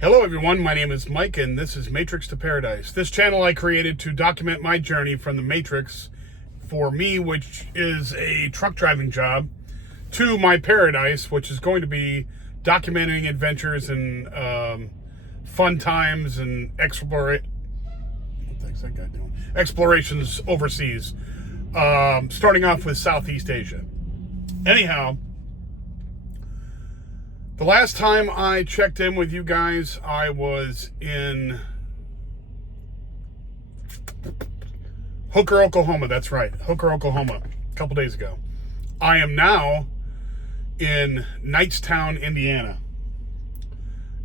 Hello everyone, my name is Mike and this is Matrix to Paradise. This channel I created to document my journey from the Matrix for me, which is a truck driving job, to my paradise, which is going to be documenting adventures and fun times and explorations overseas, starting off with Southeast Asia. Anyhow, the last time I checked in with you guys, I was in Hooker, Oklahoma. That's right, Hooker, Oklahoma, a couple days ago. I am now in Knightstown, Indiana.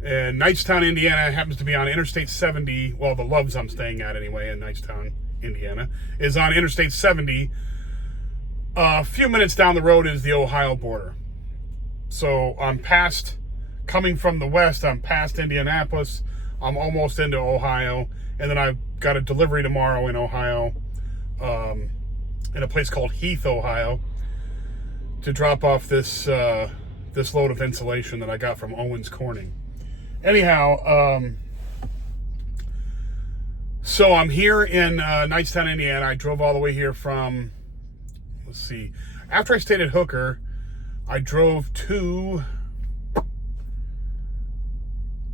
And Knightstown, Indiana happens to be on Interstate 70. Well, the Loves I'm staying at anyway in Knightstown, Indiana, is on Interstate 70. A few minutes down the road is the Ohio border. So I'm coming from the west, I'm past Indianapolis, I'm almost into Ohio, and then I've got a delivery tomorrow in Ohio, in a place called Heath, Ohio, to drop off this load of insulation that I got from Owens Corning. Anyhow, so I'm here in Knightstown, Indiana. I drove all the way here from, after I stayed at Hooker, I drove to,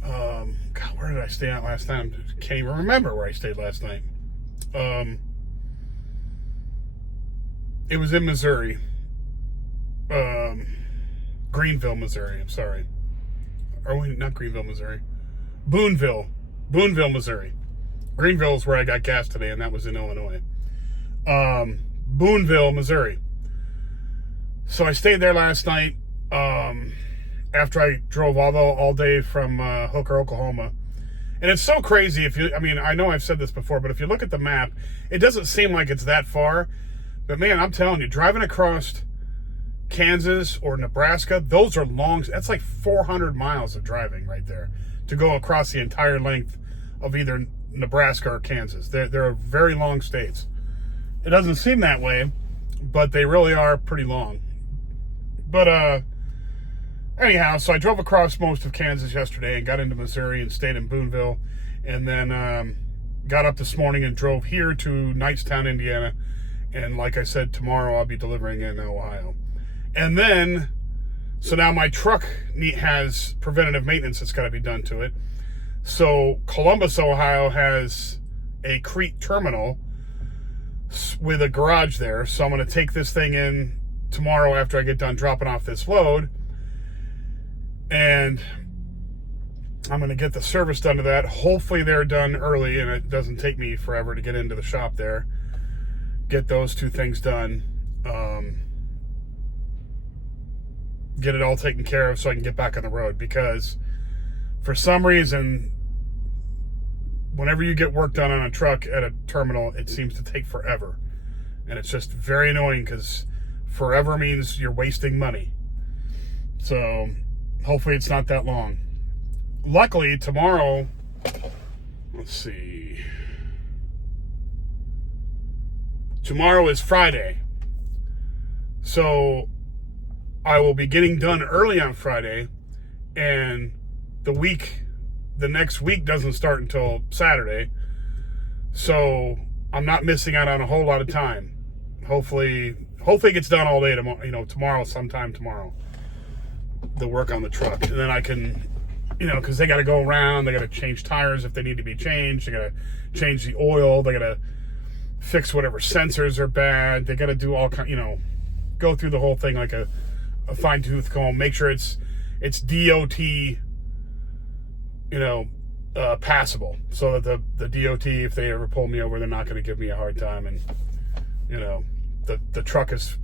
God, where did I stay at last night? I can't even remember where I stayed last night. It was in Missouri. Greenville, Missouri, I'm sorry. Or not Greenville, Missouri. Boonville, Missouri. Greenville is where I got gas today, and that was in Illinois. Boonville, Missouri. So I stayed there last night after I drove all day from Hooker, Oklahoma. And it's so crazy I know I've said this before, but if you look at the map, it doesn't seem like it's that far. But man, I'm telling you, driving across Kansas or Nebraska, those are long. That's like 400 miles of driving right there to go across the entire length of either Nebraska or Kansas. They're very long states. It doesn't seem that way, but they really are pretty long. But anyhow, so I drove across most of Kansas yesterday and got into Missouri and stayed in Boonville, and then got up this morning and drove here to Knightstown, Indiana. And like I said, tomorrow I'll be delivering in Ohio. And then, so now my truck has preventative maintenance that's got to be done to it. So Columbus, Ohio has a Crete terminal with a garage there. So I'm going to take this thing in tomorrow after I get done dropping off this load, and I'm going to get the service done to that. Hopefully they're done early and it doesn't take me forever to get into the shop there. Get those two things done, get it all taken care of so I can get back on the road, because for some reason, whenever you get work done on a truck at a terminal, it seems to take forever, and it's just very annoying because forever means you're wasting money. So hopefully it's not that long. Luckily tomorrow, tomorrow is Friday, so I will be getting done early on Friday, and the next week doesn't start until Saturday, so I'm not missing out on a whole lot of time. Hopefully it gets done all day tomorrow, sometime tomorrow, the work on the truck. And then I can, because they got to go around, they got to change tires if they need to be changed, they got to change the oil, they got to fix whatever sensors are bad, they got to do all go through the whole thing like a fine-tooth comb, make sure it's DOT, passable, so that the DOT, if they ever pull me over, they're not going to give me a hard time, and the truck is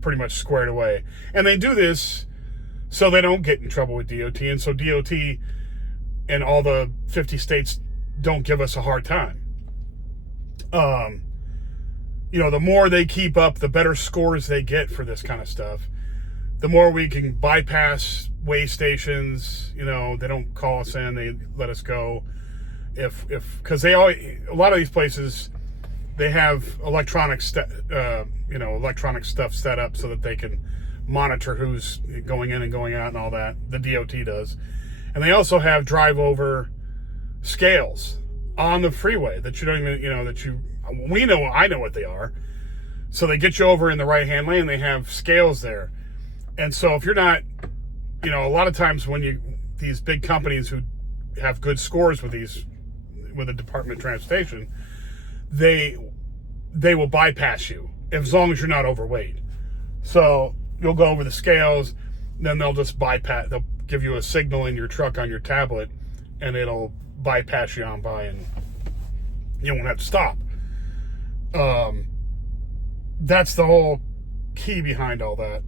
pretty much squared away. And they do this so they don't get in trouble with DOT, and so DOT and all the 50 states don't give us a hard time. The more they keep up, the better scores they get for this kind of stuff. The more we can bypass way stations, they don't call us in, they let us go. Because a lot of these places, they have electronic stuff set up so that they can monitor who's going in and going out and all that. The DOT does. And they also have drive over scales on the freeway that you don't even, I know what they are. So they get you over in the right-hand lane, they have scales there. And so if you're not, a lot of times when these big companies who have good scores with the Department of Transportation, they will bypass you as long as you're not overweight. So you'll go over the scales, then they'll just bypass, they'll give you a signal in your truck on your tablet, and it'll bypass you on by, and you won't have to stop. That's the whole key behind all that.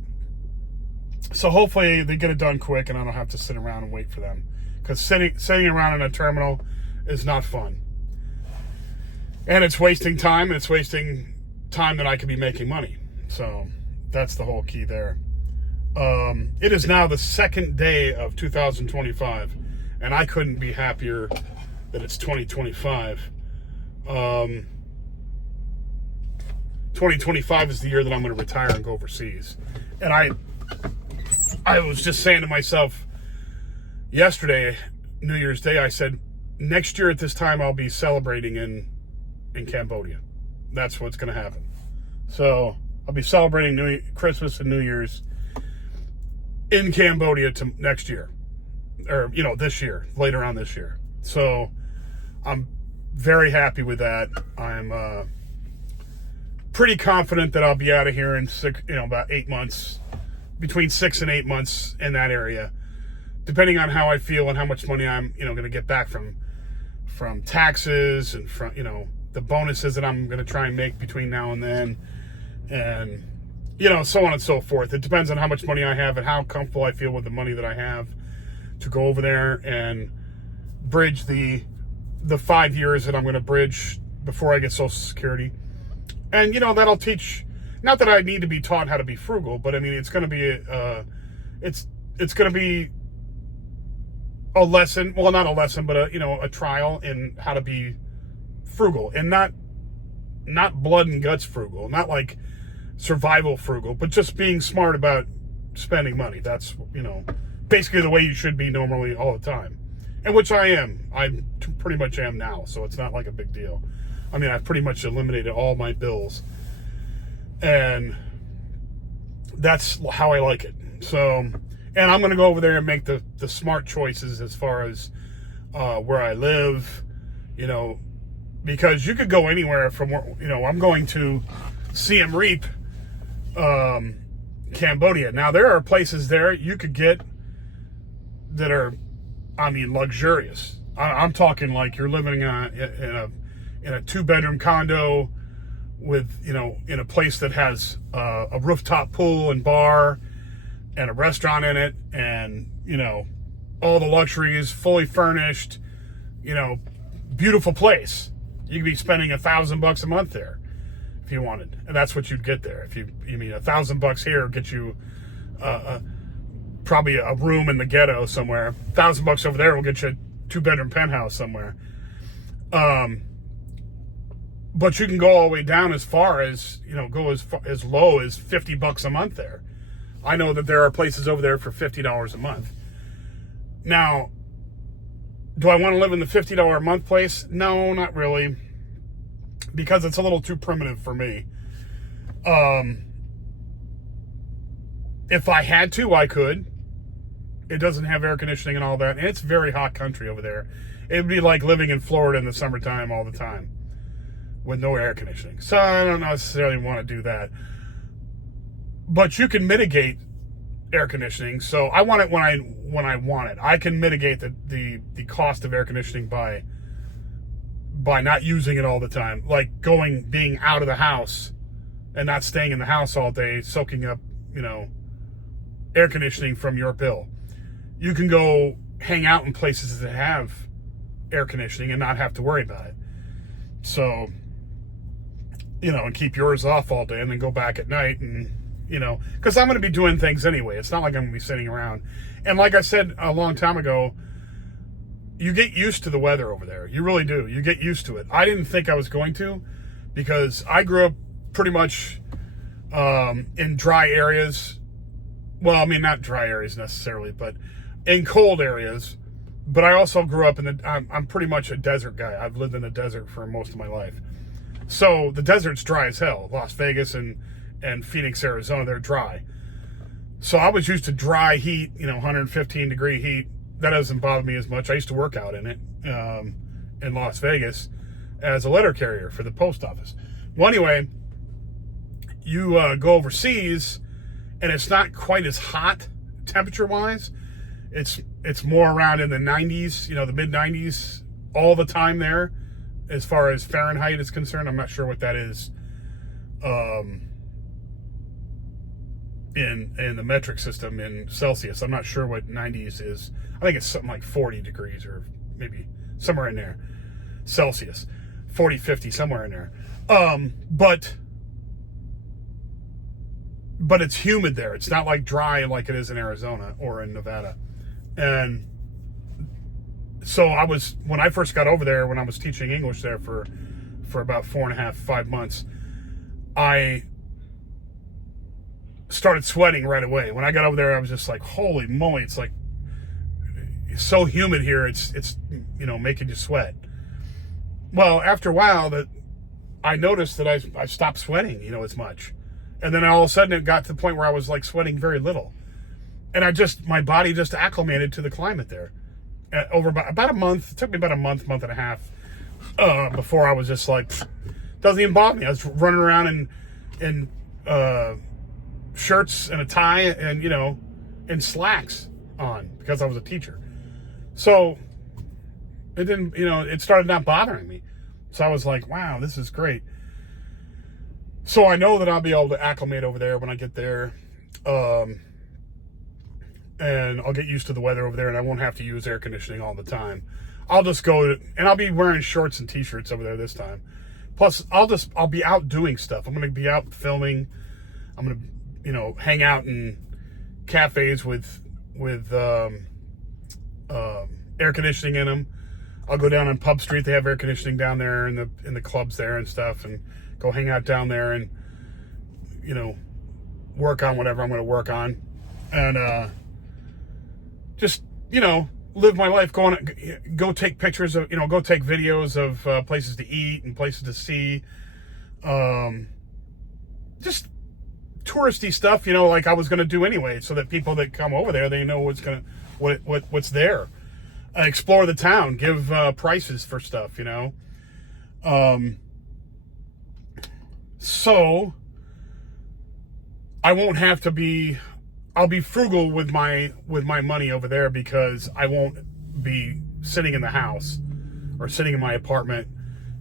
So hopefully they get it done quick and I don't have to sit around and wait for them. Because sitting around in a terminal is not fun. And it's wasting time. It's wasting time that I could be making money. So that's the whole key there. It is now the second day of 2025. And I couldn't be happier that it's 2025. 2025 is the year that I'm going to retire and go overseas. And I was just saying to myself yesterday, New Year's Day, I said, next year at this time, I'll be celebrating in Cambodia. That's what's going to happen. So I'll be celebrating Christmas and New Year's in Cambodia next year. Or, this year, later on this year. So I'm very happy with that. I'm pretty confident that I'll be out of here in about 8 months, between 6 and 8 months in that area, depending on how I feel and how much money I'm, going to get back from taxes and from, the bonuses that I'm going to try and make between now and then, and, so on and so forth. It depends on how much money I have and how comfortable I feel with the money that I have to go over there and bridge the 5 years that I'm going to bridge before I get Social Security. And, that'll teach, not that I need to be taught how to be frugal, but I mean, it's going to be, it's going to be a lesson, well, not a lesson, but a trial in how to be frugal, and not blood and guts frugal, not like survival frugal, but just being smart about spending money. That's, basically the way you should be normally all the time. And which I am. I pretty much am now, so it's not like a big deal. I mean, I've pretty much eliminated all my bills. And that's how I like it. So, and I'm going to go over there and make the smart choices as far as where I live, because you could go anywhere from where, I'm going to Siem Reap, Cambodia. Now, there are places there you could get that are, luxurious. I'm talking like you're living in a 2-bedroom condo with, in a place that has a rooftop pool and bar and a restaurant in it, and, all the luxuries, fully furnished, beautiful place. You could be spending $1,000 a month there if you wanted, and that's what you'd get there. If you mean $1,000 here will get you probably a room in the ghetto somewhere. $1,000 over there will get you a 2-bedroom penthouse somewhere. But you can go all the way down as far as, go as low as $50 a month there. I know that there are places over there for $50 a month. Now, do I want to live in the $50 a month place? No, not really. Because it's a little too primitive for me. If I had to, I could. It doesn't have air conditioning and all that. And it's very hot country over there. It would be like living in Florida in the summertime all the time with no air conditioning. So I don't necessarily want to do that. But you can mitigate air conditioning. So I want it when I want it. I can mitigate the cost of air conditioning by not using it all the time. Like being out of the house and not staying in the house all day, soaking up, air conditioning from your bill. You can go hang out in places that have air conditioning and not have to worry about it. So, and keep yours off all day and then go back at night and, because I'm going to be doing things anyway. It's not like I'm going to be sitting around. And like I said a long time ago, you get used to the weather over there. You really do. You get used to it. I didn't think I was going to, because I grew up pretty much in dry areas. Well, not dry areas necessarily, but in cold areas. But I also grew up I'm pretty much a desert guy. I've lived in the desert for most of my life. So the desert's dry as hell. Las Vegas and Phoenix, Arizona, they're dry. So I was used to dry heat, 115 degree heat. That doesn't bother me as much. I used to work out in it in Las Vegas as a letter carrier for the post office. Well, anyway, you go overseas, and it's not quite as hot temperature-wise. It's more around in the 90s, the mid-90s all the time there. As far as Fahrenheit is concerned, I'm not sure what that is in the metric system in Celsius. I'm not sure what 90s is. I think it's something like 40 degrees or maybe somewhere in there. Celsius. 40, 50, somewhere in there. But it's humid there. It's not like dry like it is in Arizona or in Nevada. And so when I first got over there, when I was teaching English there for about 4.5, 5 months, I started sweating right away. When I got over there, I was just like, holy moly, it's like, it's so humid here, it's making you sweat. Well, after a while, I noticed that I stopped sweating, as much. And then all of a sudden it got to the point where I was like sweating very little. And my body just acclimated to the climate there. Over about a month, it took me about a month and a half before I was just like, doesn't even bother me. I was running around in shirts and a tie and, and slacks on because I was a teacher. So it didn't, it started not bothering me. So I was like, wow, this is great. So I know that I'll be able to acclimate over there when I get there. And I'll get used to the weather over there, and I won't have to use air conditioning all the time. I'll just go and I'll be wearing shorts and t-shirts over there this time. Plus, I'll be out doing stuff. I'm going to be out filming. I'm going to, hang out in cafes with air conditioning in them. I'll go down on Pub Street. They have air conditioning down there in the clubs there and stuff, and go hang out down there and, work on whatever I'm going to work on. And, just, live my life, go take pictures of, go take videos of places to eat and places to see. Just touristy stuff, like I was going to do anyway, so that people that come over there, they know what's there. Explore the town, give prices for stuff, So I won't have to I'll be frugal with my money over there because I won't be sitting in the house or sitting in my apartment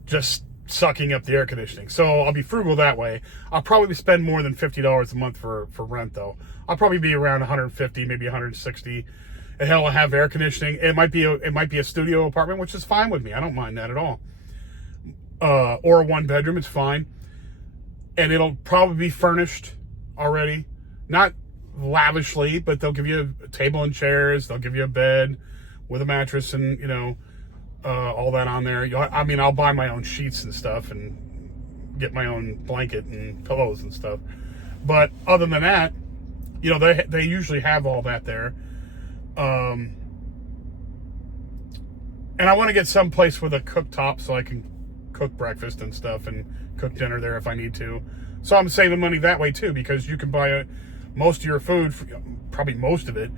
just sucking up the air conditioning. So I'll be frugal that way. I'll probably spend more than $50 a month for rent though. I'll probably be around 150, maybe 160. And hell, I'll have air conditioning. It might be a studio apartment, which is fine with me. I don't mind that at all. Or a one bedroom, it's fine. And it'll probably be furnished already. Not lavishly, but they'll give you a table and chairs. They'll give you a bed with a mattress and, all that on there. I'll buy my own sheets and stuff and get my own blanket and pillows and stuff. But other than that, they usually have all that there. And I want to get someplace with a cooktop so I can cook breakfast and stuff and cook dinner there if I need to. So I'm saving money that way too, because you can buy most of your food, probably most of it,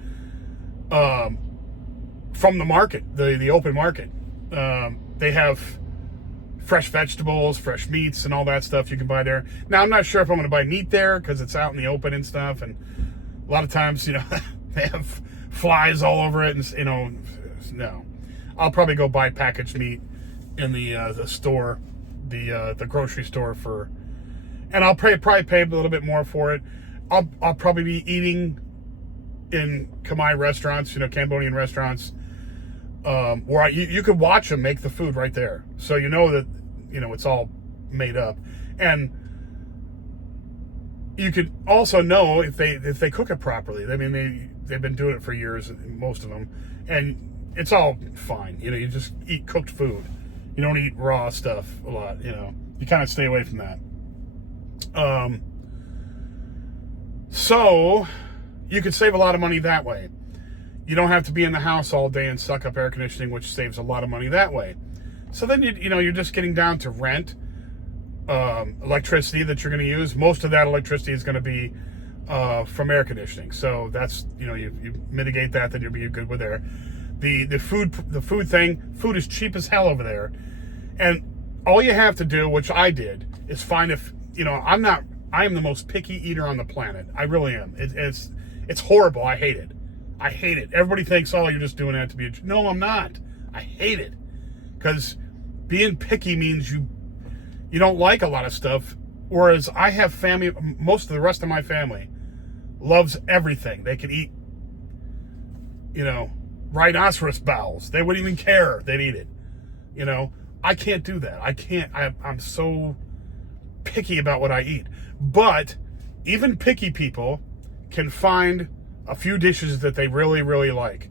from the market, the open market. They have fresh vegetables, fresh meats, and all that stuff you can buy there. Now, I'm not sure if I'm going to buy meat there because it's out in the open and stuff, and a lot of times, they have flies all over it, and no. I'll probably go buy packaged meat in the store, the grocery store and I'll probably pay a little bit more for it. I'll probably be eating in Khmer restaurants, Cambodian restaurants, where you could watch them make the food right there, so that it's all made up, and you could also know if they cook it properly. I mean, they've been doing it for years, most of them, and it's all fine. You just eat cooked food. You don't eat raw stuff a lot. You kind of stay away from that. So you could save a lot of money that way. You don't have to be in the house all day and suck up air conditioning, which saves a lot of money that way. So then you're just getting down to rent, electricity that you're going to use. Most of that electricity is going to be from air conditioning. So that's, you mitigate that, then you'll be good with there. The food thing, food is cheap as hell over there. And all you have to do, which I did, is find I am the most picky eater on the planet. I really am. It's horrible. I hate it. I hate it. Everybody thinks, oh, you're just doing that to be no, I'm not. I hate it. Because being picky means you don't like a lot of stuff. Whereas I have family, most of the rest of my family loves everything. They can eat, rhinoceros bowels. They wouldn't even care. They'd eat it. I can't do that. I can't. I'm so picky about what I eat. But even picky people can find a few dishes that they really, really like,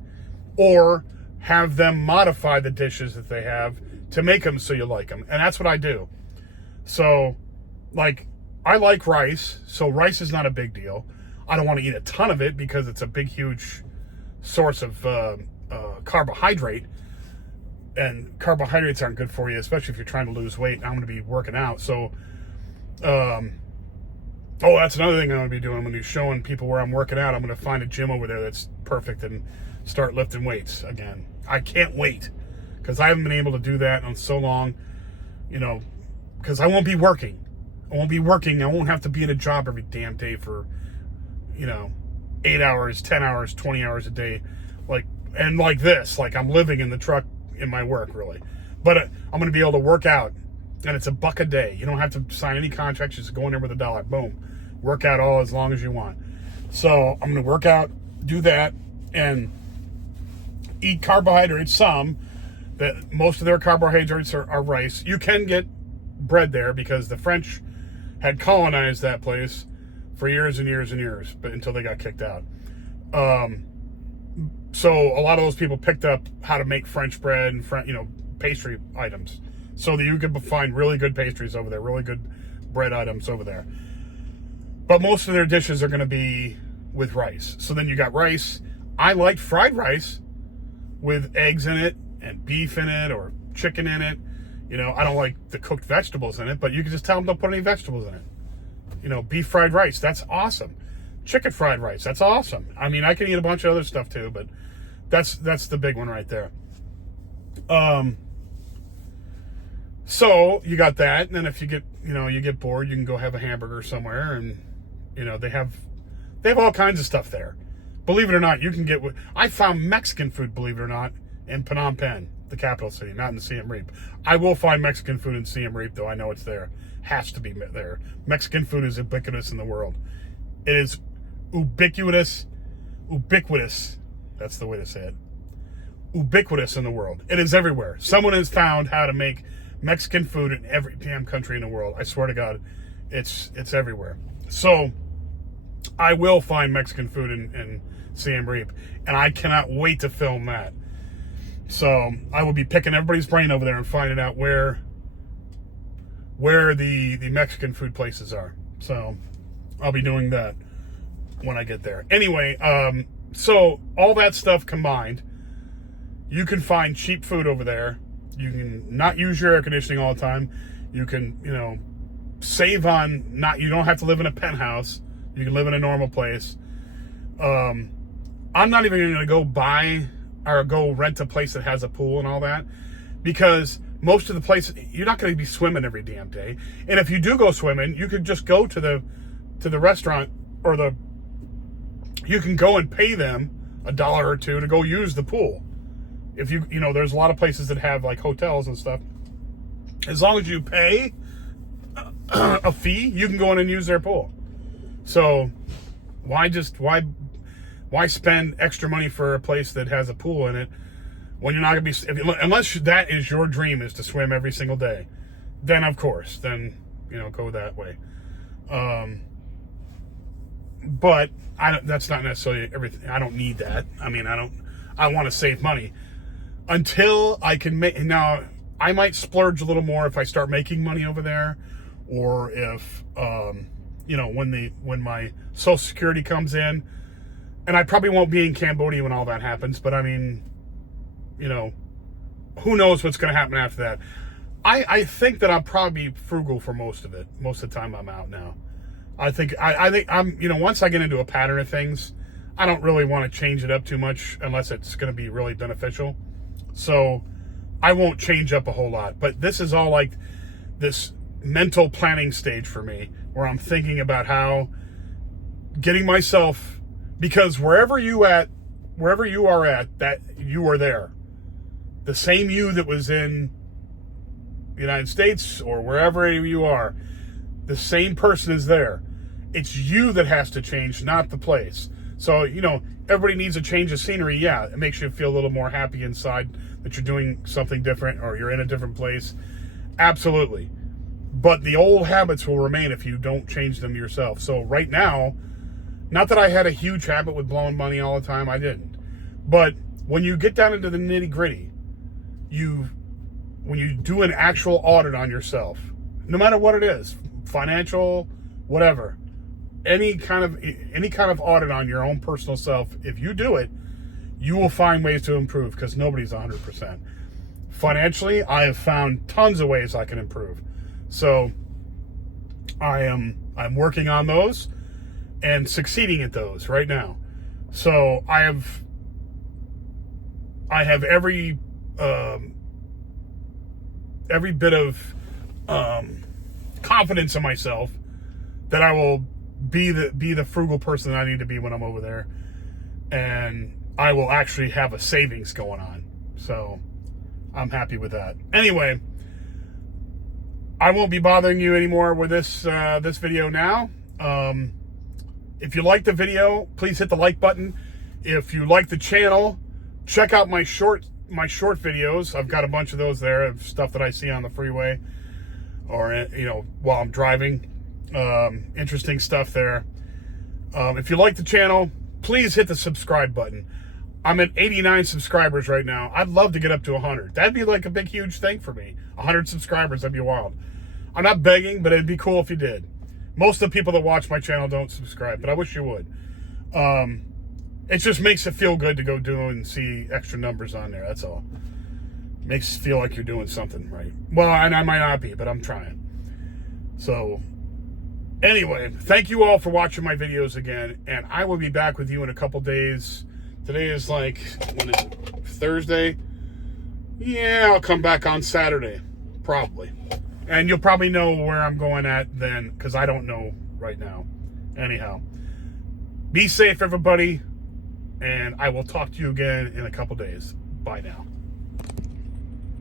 or have them modify the dishes that they have to make them so you like them. And that's what I do. So, I like rice, so rice is not a big deal. I don't want to eat a ton of it because it's a big, huge source of carbohydrate. And carbohydrates aren't good for you, especially if you're trying to lose weight. I'm going to be working out. So, that's another thing I'm going to be doing. I'm going to be showing people where I'm working out. I'm going to find a gym over there that's perfect and start lifting weights again. I can't wait because I haven't been able to do that in so long, because I won't be working. I won't have to be in a job every damn day for, 8 hours, 10 hours, 20 hours a day. Like this, I'm living in the truck in my work, really. But I'm going to be able to work out, and it's $1 a day. You don't have to sign any contracts. Just go in there with $1. Boom. Work out all as long as you want. So I'm going to work out, do that, and eat carbohydrates some. That most of their carbohydrates are rice. You can get bread there because the French had colonized that place for years and years and years, but until they got kicked out. So a lot of those people picked up how to make French bread and pastry items, so that you could find really good pastries over there, really good bread items over there. But most of their dishes are going to be with rice. So then you got rice. I like fried rice with eggs in it and beef in it or chicken in it. I don't like the cooked vegetables in it, but you can just tell them don't put any vegetables in it. Beef fried rice, that's awesome. Chicken fried rice, that's awesome. I mean, I can eat a bunch of other stuff too, but that's the big one right there. So you got that, and then if you get bored, you can go have a hamburger somewhere, and they have all kinds of stuff there. Believe it or not, you can get. I found Mexican food, believe it or not, in Phnom Penh, the capital city, not in Siem Reap. I will find Mexican food in Siem Reap, though. I know it's there. Has to be there. Mexican food is ubiquitous in the world. It is ubiquitous. That's the way to say it. Ubiquitous in the world. It is everywhere. Someone has found how to make Mexican food in every damn country in the world. I swear to God, it's everywhere. So I will find Mexican food in Siem Reap, and I cannot wait to film that. So I will be picking everybody's brain over there and finding out where the Mexican food places are. So I'll be doing that when I get there. Anyway, so all that stuff combined, you can find cheap food over there. You can not use your air conditioning all the time. You can, save on you don't have to live in a penthouse. You can live in a normal place. I'm not even going to go buy or go rent a place that has a pool and all that, because most of the places, you're not going to be swimming every damn day. And if you do go swimming, you could just go to the restaurant or you can go and pay them $1 or $2 to go use the pool. If there's a lot of places that have hotels and stuff. As long as you pay a fee, you can go in and use their pool. So why spend extra money for a place that has a pool in it when you're not going to be, unless that is your dream, is to swim every single day, then of course, go that way. But that's not necessarily everything. I don't need that. I mean, I want to save money until I can make. Now, I might splurge a little more if I start making money over there, or if, when my Social Security comes in, And I probably won't be in Cambodia when all that happens, but I mean, you know, who knows what's going to happen after that. I think that I'll probably be frugal for most of it. Most of the time I'm out now. I think I'm, you know, once I get into a pattern of things, I don't really want to change it up too much unless it's going to be really beneficial. So I won't change up a whole lot. But this is all like this mental planning stage for me, where I'm thinking about how getting myself, because wherever you are at, that you are there. The same you that was in the United States or wherever you are, the same person is there. It's you that has to change, not the place. So, you know, everybody needs a change of scenery. Yeah, it makes you feel a little more happy inside that you're doing something different or you're in a different place. Absolutely. But the old habits will remain if you don't change them yourself. So right now, not that I had a huge habit with blowing money all the time, I didn't. But when you get down into the nitty gritty, when you do an actual audit on yourself, no matter what it is, financial, whatever, any kind of audit on your own personal self, if you do it, you will find ways to improve, because nobody's 100%. Financially, I have found tons of ways I can improve. So I'm working on those and succeeding at those right now. So I have every bit of confidence in myself that I will be the frugal person that I need to be when I'm over there, and I will actually have a savings going on. So I'm happy with that. Anyway, I won't be bothering you anymore with this video now. If you like the video, please hit the like button. If you like the channel, check out my short videos. I've got a bunch of those there, of stuff that I see on the freeway or, you know, while I'm driving. Interesting stuff there. If you like the channel, please hit the subscribe button. I'm at 89 subscribers right now. I'd love to get up to 100. That'd be like a big, huge thing for me. 100 subscribers, that'd be wild. I'm not begging, but it'd be cool if you did. Most of the people that watch my channel don't subscribe, but I wish you would. It just makes it feel good to go do and see extra numbers on there. That's all. Makes it feel like you're doing something right. Well, and I might not be, but I'm trying. So anyway, thank you all for watching my videos again, and I will be back with you in a couple days. Today is like, when is it? Thursday? Yeah, I'll come back on Saturday, probably. And you'll probably know where I'm going at then, because I don't know right now. Anyhow, be safe, everybody, and I will talk to you again in a couple days. Bye now.